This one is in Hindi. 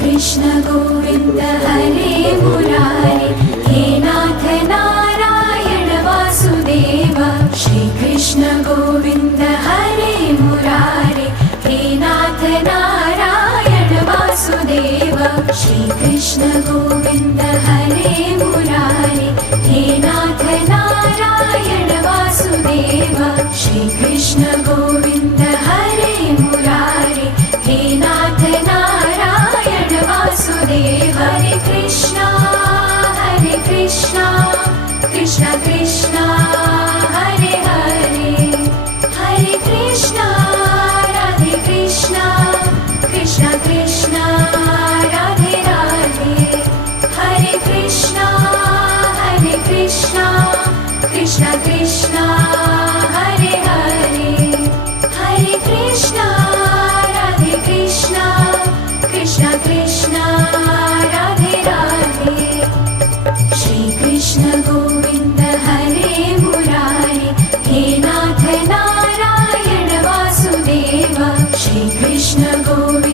कृष्ण गोविन्द हरे मुरारे हे नाथ नारायण वासुदेव श्री कृष्ण गोविन्द हरे मुरारे हे नाथ नारायण वासुदेव श्री कृष्ण गोविन्द हरे मुरारे हे नाथ नारायण वासुदेव श्री कृष्ण गोविन्द हरे मुरारे हे नाथ नारायण वासुदेव हरे कृष्णा कृष्ण कृष्ण हरे हरे हरे कृष्णा राधे कृष्णा कृष्ण कृष्ण राधे राधे हरे कृष्णा कृष्ण कृष्ण हरे हरे हरे कृष्णा राधे कृष्णा कृष्ण कृष्ण